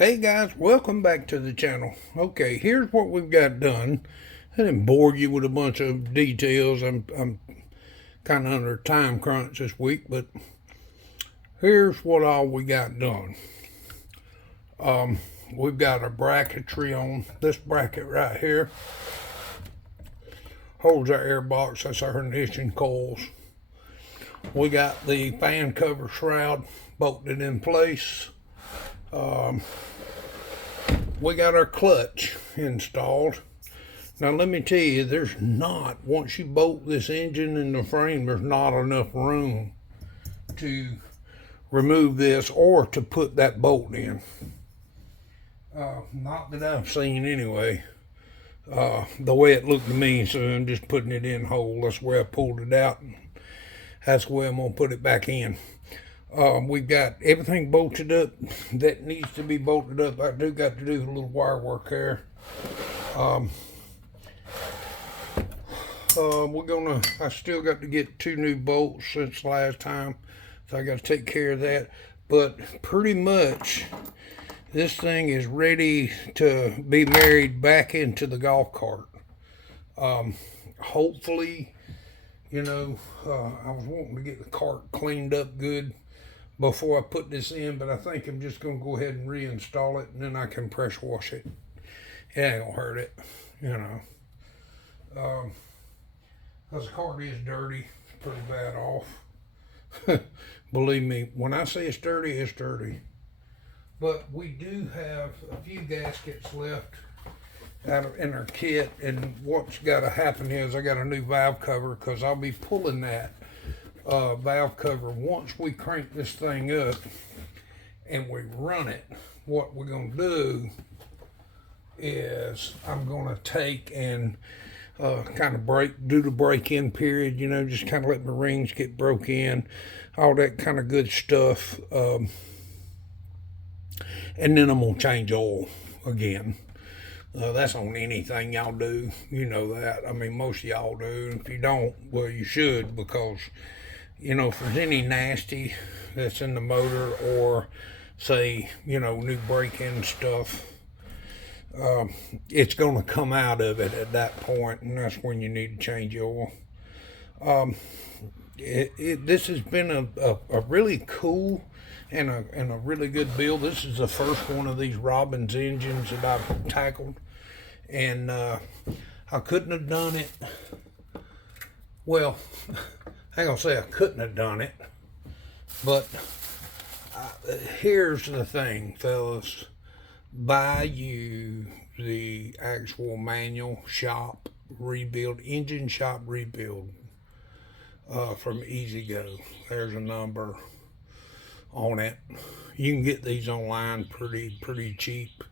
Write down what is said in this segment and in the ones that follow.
Hey guys, welcome back to the channel. Okay, here's what we've got done. I didn't bore you with a bunch of details. I'm kind of under a time crunch this week, but here's what all we got done. We've got a bracketry on this bracket right here. Holds our air box. That's our ignition coils. We got the fan cover shroud bolted in place. We got our clutch installed. Now let me tell you, once you bolt this engine in the frame, there's not enough room to remove this or to put that bolt in. Not that I've seen anyway. The way it looked to me, so I'm just putting it in whole. That's where I pulled it out. That's the way I'm going to put it back in. We've got everything bolted up that needs to be bolted up. I do got to do a little wire work there. I still got to get 2 new bolts since last time, so I got to take care of that. But pretty much, this thing is ready to be married back into the golf cart. Hopefully, I was wanting to get the cart cleaned up good before I put this in, but I think I'm just going to go ahead and reinstall it, and then I can pressure wash it. It ain't going to hurt it, because the cart is dirty. It's pretty bad off. Believe me, when I say it's dirty, it's dirty. But we do have a few gaskets left in our kit, and what's got to happen is I got a new valve cover, because I'll be pulling that valve cover once we crank this thing up and we run it. What we're going to do is I'm going to take and kind of do the break-in period, just kind of let the rings get broke in, all that kind of good stuff, and then I'm going to change oil again. That's on anything y'all do, that. I mean, most of y'all do. If you don't, well, you should, because if there's any nasty that's in the motor, or say, new break-in stuff, it's going to come out of it at that point, and that's when you need to change your oil. This has been a really cool and a really good build. This is the first one of these Robbins engines that I've tackled, and I couldn't have done it. Well, I ain't gonna say I couldn't have done it, but here's the thing, fellas. Buy you the actual manual shop rebuild, engine shop rebuild from Ezgo. There's a number on it. You can get these online pretty cheap.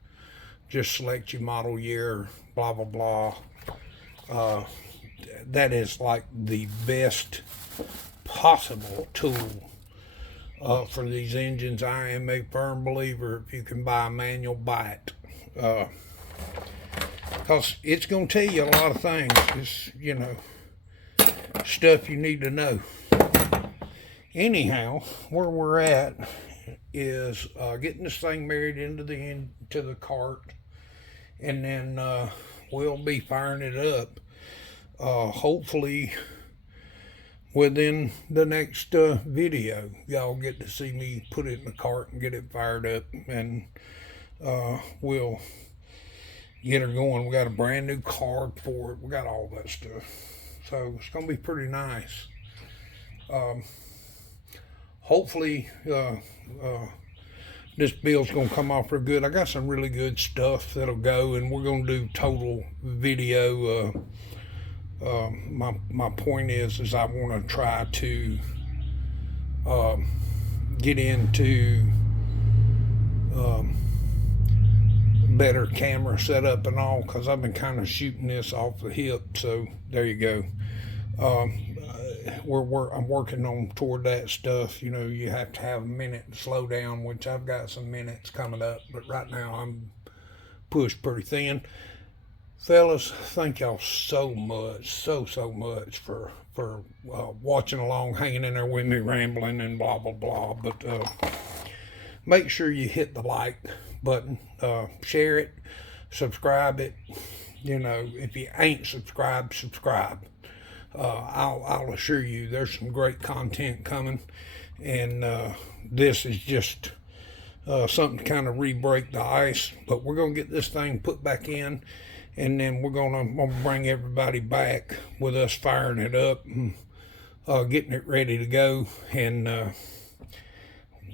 Just select your model year, blah blah blah. That is like the best possible tool for these engines. I am a firm believer, if you can buy a manual, buy it, because it's going to tell you a lot of things. It's stuff you need to know. Anyhow, where we're at is getting this thing married into the cart, and then we'll be firing it up. Hopefully within the next video, y'all get to see me put it in the cart and get it fired up, and we'll get her going. We got a brand new card for it. We got all that stuff, so it's gonna be pretty nice. Hopefully this build's gonna come off real good. I got some really good stuff that'll go, and we're gonna do total video. My point is I want to try to get into better camera setup and all, because I've been kind of shooting this off the hip. So there you go. I'm working on toward that stuff. You have to have a minute to slow down, which I've got some minutes coming up, but right now I'm pushed pretty thin. Fellas, thank y'all so much, so much for watching along, hanging in there with me rambling and blah blah blah. But make sure you hit the like button. Share it, subscribe it. You know, if you ain't subscribed, subscribe. I'll assure you there's some great content coming, and this is just something to kind of re-break the ice. But we're going to get this thing put back in, and then we're going to bring everybody back with us firing it up and getting it ready to go. And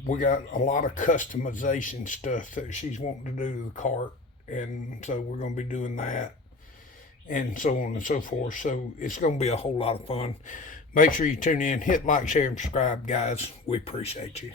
we got a lot of customization stuff that she's wanting to do to the cart, and so we're going to be doing that, and so on and so forth. So it's going to be a whole lot of fun. Make sure you tune in, hit like, share, and subscribe, guys. We appreciate you.